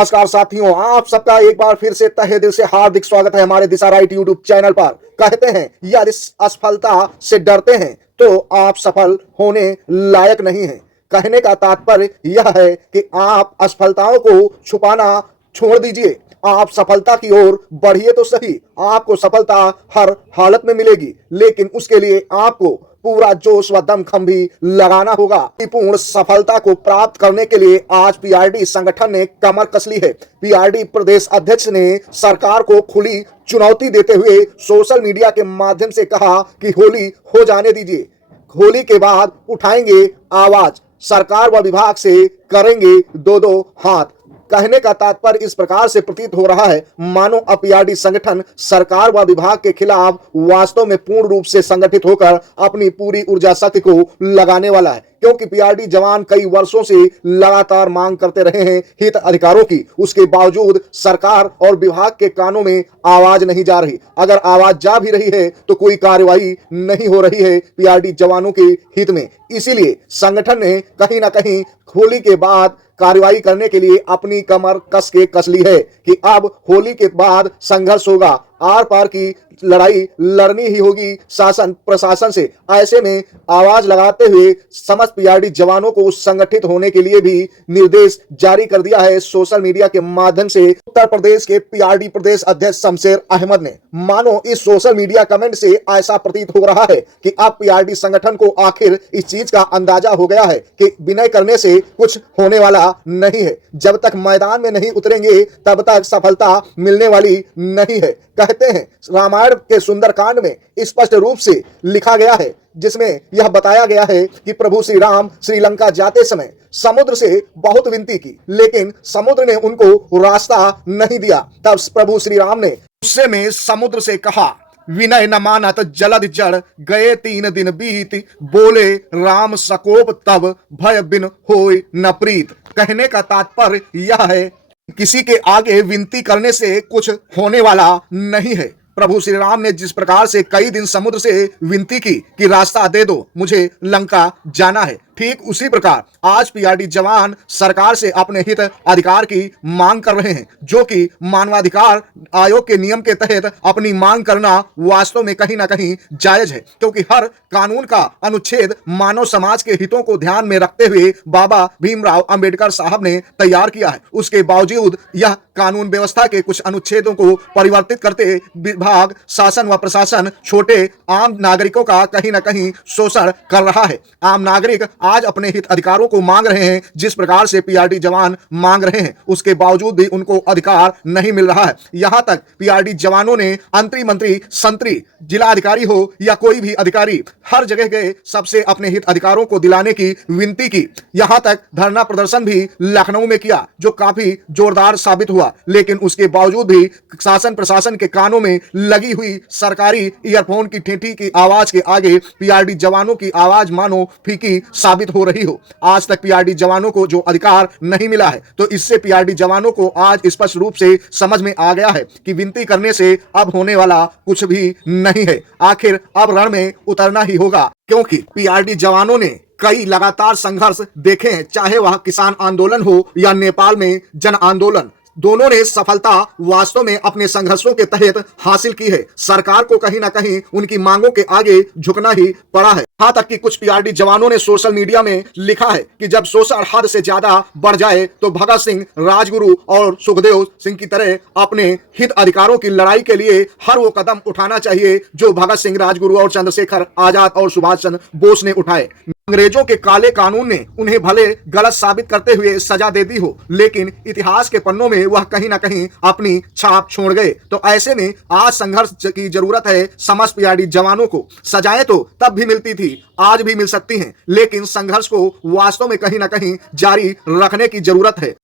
नमस्कार साथियों, आप सबका एक बार फिर से तहे दिल से हार्दिक स्वागत है हमारे दिशा राइट यूट्यूब चैनल पर। कहते हैं यदि असफलता से डरते हैं तो आप सफल होने लायक नहीं हैं। कहने का तात्पर्य यह है कि आप असफलताओं को छुपाना छोड़ दीजिए, आप सफलता की ओर बढ़िए तो सही। आपको सफलता हर हालत में मिलेगी, लेकिन उसके लिए आपको पूरा जोश व दमखम भी लगाना होगा। पूर्ण सफलता को प्राप्त करने के लिए आज पीआरडी संगठन ने कमर कस ली है। पीआरडी प्रदेश अध्यक्ष ने सरकार को खुली चुनौती देते हुए सोशल मीडिया के माध्यम से कहा कि होली हो जाने दीजिए, होली के बाद उठाएंगे आवाज, सरकार व विभाग से करेंगे दो दो हाथ। कहने का तात्पर्य इस प्रकार से प्रतीत हो रहा है मानो अब पीआरडी संगठन सरकार व विभाग के खिलाफ वास्तव में पूर्ण रूप से संगठित होकर अपनी पूरी ऊर्जा शक्ति को लगाने वाला है, क्योंकि पीआरडी जवान कई वर्षों से लगातार मांग करते रहे हैं हित अधिकारों की। उसके बावजूद सरकार और विभाग के कानों में आवाज नहीं जा रही। अगर आवाज जा भी रही है तो कोई कार्रवाई नहीं हो रही है पीआरडी जवानों के हित में। इसीलिए संगठन ने कहीं ना कहीं होली के बाद कार्रवाई करने के लिए अपनी कमर कस के कस ली है कि अब होली के बाद संघर्ष होगा, आर पार की लड़ाई लड़नी ही होगी शासन प्रशासन से। ऐसे में आवाज लगाते हुए समस्त पीआरडी जवानों को संगठित होने के लिए भी निर्देश जारी कर दिया है सोशल मीडिया के माध्यम से उत्तर प्रदेश के पीआरडी प्रदेश अध्यक्ष शमशेर अहमद ने। मानो इस सोशल मीडिया कमेंट से ऐसा प्रतीत हो रहा है कि अब पीआरडी संगठन को आखिर इस चीज का अंदाजा हो गया है कि विनय करने से कुछ होने वाला नहीं है। जब तक मैदान में नहीं उतरेंगे तब तक सफलता मिलने वाली नहीं है। कहते हैं रामायण के सुंदरकांड में स्पष्ट रूप से लिखा गया है, जिसमें यह बताया गया है कि प्रभु श्री राम श्रीलंका जाते समय समुद्र से बहुत विनती की, लेकिन समुद्र ने उनको रास्ता नहीं दिया। तब प्रभु श्री राम ने गुस्से में समुद्र से कहा, विनय न मानत जलद जड़, गए 3 दिन बीत, बोले राम सकोप तब, भय बिन होय न प्रीत। कहने का तात्पर्य यह है किसी के आगे विनती करने से कुछ होने वाला नहीं है। प्रभु श्री राम ने जिस प्रकार से कई दिन समुद्र से विनती की कि रास्ता दे दो, मुझे लंका जाना है, ठीक उसी प्रकार आज पीआरडी जवान सरकार से अपने हित अधिकार की मांग कर रहे हैं, जो कि मानवाधिकार आयोग के नियम के तहत अपनी मांग करना वास्तव में कहीं ना कहीं जायज है, क्योंकि हर कानून का अनुच्छेद मानव समाज के हितों को ध्यान में रखते हुए बाबा भीमराव अंबेडकर साहब ने तैयार किया है। उसके बावजूद यह कानून व्यवस्था के कुछ अनुच्छेदों को परिवर्तित करते विभाग, शासन व प्रशासन छोटे आम नागरिकों का कहीं ना कहीं शोषण कर रहा है। आम नागरिक आज अपने हित अधिकारों को मांग रहे हैं, जिस प्रकार से पीआरडी जवान मांग रहे हैं, उसके बावजूद भी उनको अधिकार नहीं मिल रहा है। यहां तक पीआरडी जवानों ने अंतरी मंत्री, संतरी, जिला अधिकारी हो या कोई भी अधिकारी, हर जगह गए, सबसे अपने हित अधिकारों को दिलाने की विनती की। यहां तक धरना प्रदर्शन भी लखनऊ में किया, जो काफी जोरदार साबित हुआ, लेकिन उसके बावजूद भी शासन प्रशासन के कानों में लगी हुई सरकारी ईयरफोन की ठेठी की आवाज के आगे पीआरडी जवानों की आवाज मानो फीकी साबित हो रही हो। आज तक पीआरडी जवानों को जो अधिकार नहीं मिला है, तो इससे पीआरडी जवानों को आज स्पष्ट रूप से समझ में आ गया है कि विनती करने से अब होने वाला कुछ भी नहीं है। आखिर अब रण में उतरना ही होगा, क्योंकि पीआरडी जवानों ने कई लगातार संघर्ष देखे हैं, चाहे वह किसान आंदोलन हो या नेपाल में जन आंदोलन। दोनों ने सफलता वास्तव में अपने संघर्षों के तहत हासिल की है। सरकार को कहीं ना कहीं उनकी मांगों के आगे झुकना ही पड़ा है। यहाँ तक कि कुछ पीआरडी जवानों ने सोशल मीडिया में लिखा है कि जब शोषण हद से ज्यादा बढ़ जाए तो भगत सिंह, राजगुरु और सुखदेव सिंह की तरह अपने हित अधिकारों की लड़ाई के लिए हर वो कदम उठाना चाहिए जो भगत सिंह, राजगुरु और चंद्रशेखर आजाद और सुभाष चंद्र बोस ने उठाए। अंग्रेजों के काले कानून ने उन्हें भले गलत साबित करते हुए सजा दे दी हो, लेकिन इतिहास के पन्नों में वह कहीं ना कहीं अपनी छाप छोड़ गए। तो ऐसे में आज संघर्ष की जरूरत है। समस्त पीआरडी जवानों को सजाएं तो तब भी मिलती थी, आज भी मिल सकती हैं, लेकिन संघर्ष को वास्तव में कहीं ना कहीं जारी रखने की जरूरत है।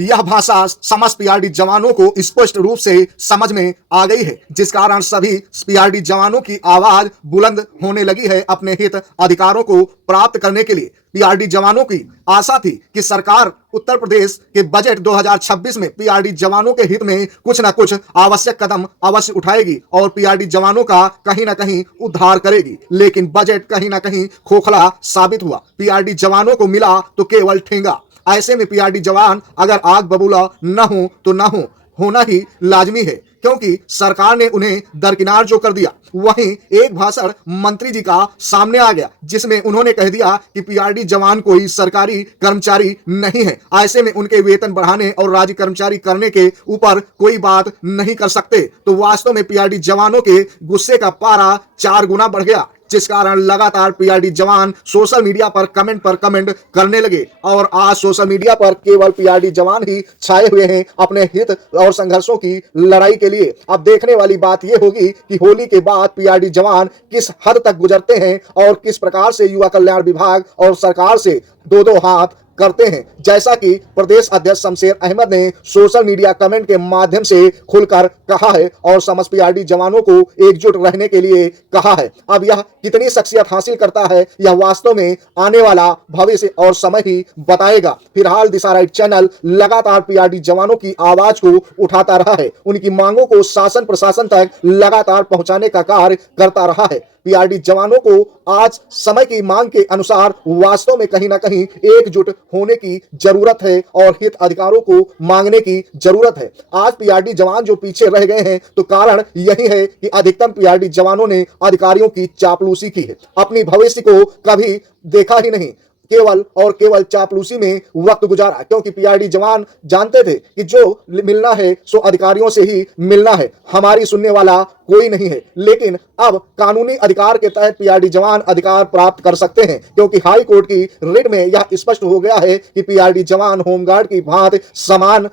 यह भाषा समस्त पीआरडी जवानों को स्पष्ट रूप से समझ में आ गई है, जिस कारण सभी पीआरडी जवानों की आवाज बुलंद होने लगी है अपने हित अधिकारों को प्राप्त करने के लिए। पीआरडी जवानों की आशा थी कि सरकार उत्तर प्रदेश के बजट 2026 में पीआरडी जवानों के हित में कुछ न कुछ आवश्यक कदम अवश्य उठाएगी और पीआरडी जवानों का कहीं ना कहीं उद्धार करेगी, लेकिन बजट कहीं ना कहीं खोखला साबित हुआ। पीआरडी जवानों को मिला तो केवल ठेंगा। ऐसे में पीआरडी जवान अगर आग बबूला न हो तो न होना ही लाजमी है, क्योंकि सरकार ने उन्हें दरकिनार जो कर दिया। वहीं एक भाषण मंत्री जी का सामने आ गया जिसमें उन्होंने कह दिया कि पीआरडी जवान कोई सरकारी कर्मचारी नहीं है, ऐसे में उनके वेतन बढ़ाने और राज्य कर्मचारी करने के ऊपर कोई बात नहीं कर सकते। तो वास्तव में पीआरडी जवानों के गुस्से का पारा 4 गुना बढ़ गया, जिस कारण लगातार पीआरडी जवान सोशल मीडिया पर कमेंट करने लगे। और आज सोशल मीडिया पर केवल पीआरडी जवान ही छाए हुए हैं अपने हित और संघर्षों की लड़ाई के लिए। अब देखने वाली बात यह होगी कि होली के बाद पीआरडी जवान किस हद तक गुजरते हैं और किस प्रकार से युवा कल्याण विभाग और सरकार से दो हाथ करते हैं। जैसा कि प्रदेश अध्यक्ष शमशेर अहमद ने सोशल मीडिया कमेंट के माध्यम से खुलकर कहा है और समस्त पीआरडी जवानों को एकजुट रहने के लिए कहा है। अब यह कितनी शख्सियत हासिल करता है यह वास्तव में आने वाला भविष्य और समय ही बताएगा। फिलहाल दिशा राइट चैनल लगातार पीआरडी जवानों की आवाज को उठाता रहा है, उनकी मांगों को शासन प्रशासन तक लगातार पहुंचाने का कार्य करता रहा है। पीआरडी जवानों को आज समय की मांग के अनुसार वास्तव में कहीं ना कहीं एकजुट होने की जरूरत है और हित अधिकारों को मांगने की जरूरत है। आज पीआरडी जवान जो पीछे रह गए हैं तो कारण यही है कि अधिकतम पीआरडी जवानों ने अधिकारियों की चापलूसी की है, अपनी भविष्य को कभी देखा ही नहीं, केवल और केवल चापलूसी में वक्त गुजारा। क्योंकि पीआरडी जवान जानते थे कि जो मिलना है सो अधिकारियों से ही मिलना है, हमारी सुनने वाला कोई नहीं है। लेकिन अब कानूनी अधिकार के तहत पीआरडी जवान अधिकार प्राप्त कर सकते हैं, क्योंकि हाई कोर्ट की रिट में यह स्पष्ट हो गया है कि पीआरडी जवान होमगार्ड की भांति समान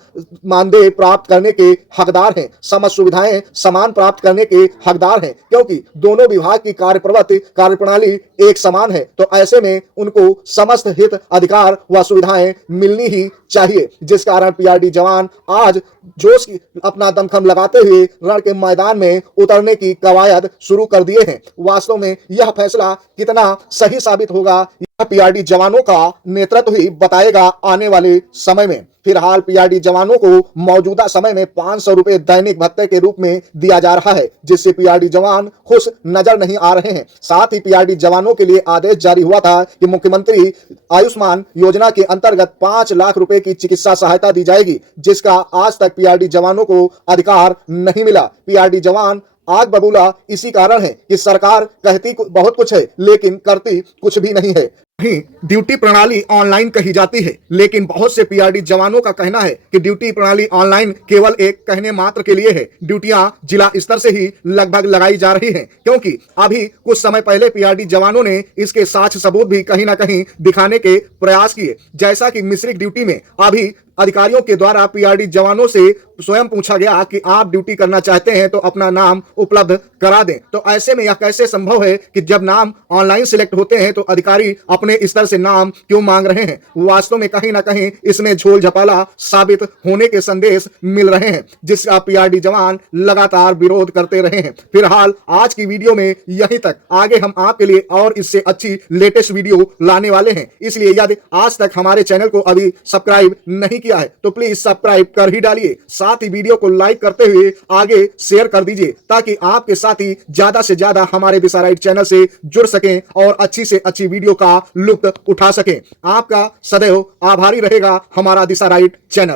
मानदेय प्राप्त करने के हकदार हैं, समस्त सुविधाएं समान प्राप्त करने के हकदार हैं, क्योंकि दोनों विभाग की कार्यप्रवृत्ति कार्यप्रणाली एक समान है। तो ऐसे में उनको समस्त हित अधिकार व सुविधाएं मिलनी ही चाहिए, जिस कारण पीआरडी जवान आज जोश अपना दमखम लगाते हुए रण के मैदान में उतरने की कवायद शुरू कर दिए हैं। वास्तव में यह फैसला कितना सही साबित होगा यह पीआरडी जवानों का नेतृत्व ही बताएगा आने वाले समय में। फिलहाल पीआरडी जवानों को मौजूदा समय में 500 रुपए दैनिक भत्ते के रूप में दिया जा रहा है, जिससे पीआरडी जवान खुश नजर नहीं आ रहे हैं। साथ ही पीआरडी जवानों के लिए आदेश जारी हुआ था कि मुख्यमंत्री आयुष्मान योजना के अंतर्गत 5 लाख रुपए की चिकित्सा सहायता दी जाएगी, जिसका आज तक पीआरडी जवानों को अधिकार नहीं मिला। पीआरडी जवान आग बबूला इसी कारण है कि सरकार कहती बहुत कुछ है लेकिन करती कुछ भी नहीं है। ड्यूटी प्रणाली ऑनलाइन कही जाती है, लेकिन बहुत से पीआरडी जवानों का कहना है कि ड्यूटी प्रणाली ऑनलाइन केवल एक कहने मात्र के लिए है। ड्यूटियां जिला स्तर से ही लगभग लगाई जा रही हैं, क्योंकि अभी कुछ समय पहले पीआरडी जवानों ने इसके साक्ष्य सबूत भी कहीं ना कहीं दिखाने के प्रयास किए। जैसा कि मिश्रित ड्यूटी में अभी अधिकारियों के द्वारा पीआरडी जवानों से स्वयं पूछा गया कि आप ड्यूटी करना चाहते हैं तो अपना नाम उपलब्ध करा दें। तो ऐसे में यह कैसे संभव है कि जब नाम ऑनलाइन सिलेक्ट होते हैं तो अधिकारी अपने स्तर से नाम क्यों मांग रहे हैं? वास्तव में कहीं ना कहीं इसमें झोल झपाला साबित होने के संदेश मिल रहे हैं, जिसका पीआरडी जवान लगातार विरोध करते रहे हैं। फिलहाल आज की वीडियो में यहीं तक, आगे हम आपके लिए और इससे अच्छी लेटेस्ट वीडियो लाने वाले हैं। इसलिए यदि आज तक हमारे चैनल को अभी सब्सक्राइब नहीं किया है तो प्लीज सब्सक्राइब कर ही डालिए, साथ ही वीडियो को लाइक करते हुए आगे शेयर कर दीजिए, ताकि आपके साथी ज्यादा से ज्यादा हमारे दिशा राइट चैनल से जुड़ सकें और अच्छी से अच्छी वीडियो का लुत्फ उठा सकें। आपका सदैव आभारी रहेगा हमारा दिशा राइट चैनल।